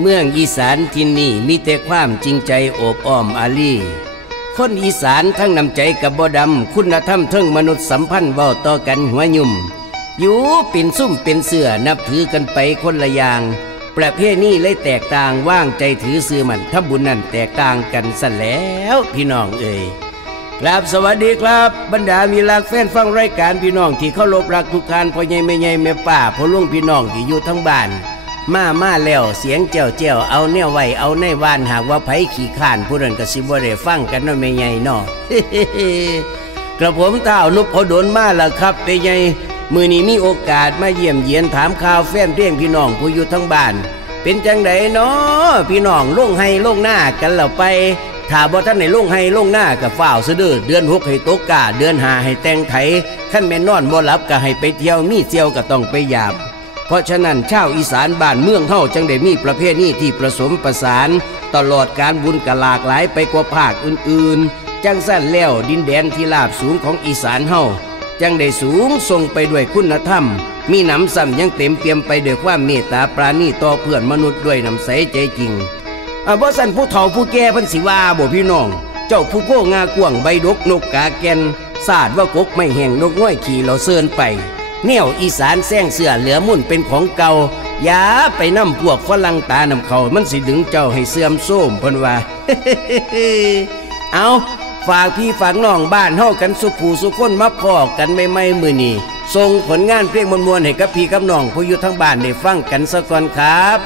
เมืองอีสานที่นี่มีแต่ความจริงใจโอบอ้อมอารีคนอีสานทั้งน้ำใจกับบ่ดำคุณธรรมเทิงมนุษย์สัมพันธ์เว้าต่อกันหัวยุ่มอยู่เป็นซุ่มเป็นเสือนับถือกันไปคนละอย่างประเภทนี้เลยแตกต่างว่างใจถือซื้อมันทำบุญนั่นแตกต่างกันซะแล้วพี่น้องเอ่ยครับสวัสดีครับบรรดามีรักแฟนฟังรายการพี่น้องที่เคารพรักทุกท่านพ่อใหญ่แม่ใหญ่แม่ป้าพ่อลุงพี่น้องที่อยู่ทั้งบ้านมาแล้วเสียงเจ้าเอาแนวไว้เอาในบ้านหากว่าไผขี้ข้านผู้นั้นก็สิบ่ได้ฟังกันเนาะแม่ใหญ่เนาะ กระผมท้าวนพดลมาแล้วครับแม่ใหญ่มื้อนี้มีโอกาสมาเยี่ยมเยียนถามข่าวแฟนเพลงพี่น้องผู้อยู่ทั้งบ้านเป็นจังไดเนาะพี่น้องลงให้ลงหน้ากันแล้วไปถ้าบ่ทันได้ลงให้ลงหน้าก็ฟ้าวซะเด้อเดือน6ให้ตกกาเดือน5ให้แต่งไถคันแม่นอนบ่หลับก็ให้ไปเที่ยวมีเที่ยวก็ต้องไปยามเพราะฉะนั้นชาวอีสานบ้านเมืองเฮาจังได้มีประเพณีที่ผสมประสานตลอดการบุญกะหลากหลายไปกว่าภาคอื่นๆจังสั้นแล้วดินแดนที่ราบสูงของอีสานเฮาจังได้สูงส่งไปด้วยคุณธรรมมีหนำซ้ำยังเต็มเปี่ยมไปด้วยความเมตตาปราณีต่อเพื่อนมนุษย์ด้วยน้ำใสใจจริงบ่สั่นผู้เฒ่าผู้แก่เพิ่นสิว่าบ่พี่น้องเจ้าผู้โกงากว้างใบดกนกกาแก่นสาดว่ากกไม่แห้งนกง่อยขี่เราเซินไปแนวอีสานแซงเสื้อเหลือมุ่นเป็นของเก่าอย่าไปนำพวกฝรั่งตานำเขามันสิดึงเจ้าให้เสื่อมโทรมเพิ่นว่า เอาฝากพี่ฝากน้องบ้านเฮากันสุขผู้สุขคนมาพอกันใหม่ๆมื้อนี้ส่งผลงานเพลงมวลๆให้กับพี่กับน้องผู้อยู่ทั้งบ้านได้ฟังกันซะก่อนครับ